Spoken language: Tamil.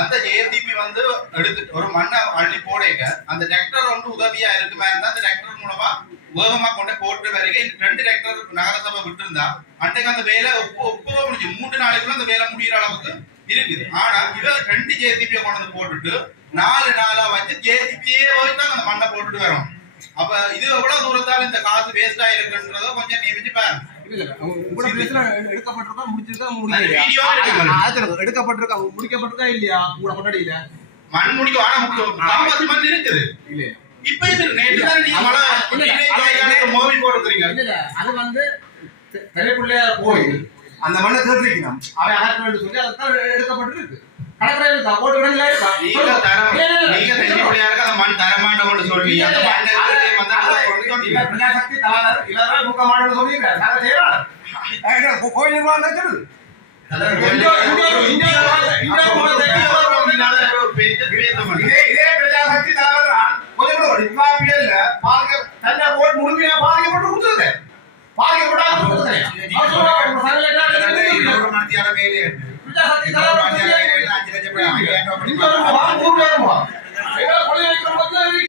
அந்த ஜேசிபி வந்து எடுத்து ஒரு மண்ணை அள்ளி போடைக்க அந்த டிராக்டர் வந்து உதவியா இருக்குமா இருந்தா அந்த டிராக்டர் மூலமா வேகமா கொண்டு போட்டு வரைக்கும் 2 டிராக்டர் நகரசபை விட்டு இருந்தா அன்றைக்கு அந்த வேலை ஒப்ப முடிஞ்சு 3 நாளைக்குள்ள அந்த வேலை முடிகிற அளவுக்கு இருக்குது. ஆனா இவ 2 ஜேசிபியை கொண்டு வந்து போட்டுட்டு 4 நாளா வச்சு ஜேசிபியே போயிட்டு அந்த மண்ணை போட்டுட்டு வரும். அப்ப இது எவ்வளவு தூரத்தால இந்த காசு வேஸ்ட் ஆயிருக்குன்றத கொஞ்சம் நீ வச்சு பாருங்க. எடுக்கப்பட்டிருக்கா முடிச்சிருக்கா எடுக்கப்பட்டிருக்கா முடிக்கப்பட்டிருக்கா இல்லையா உங்களோட கொண்டாடியில மண் முடிக்க ஆனா மண் இருக்குது இல்லையா இப்ப இது நேற்று தான் நீங்க மழை மோவி போட்டுறீங்க. அது வந்து பெரியப்பிள்ளையார் கோயில் அந்த மண்ணை தேர்த்திக்கணும் அவன் அகற்ற சொல்லி அதுதான் எடுக்கப்பட்டிருக்கு. பாதிக்கப்பட்ட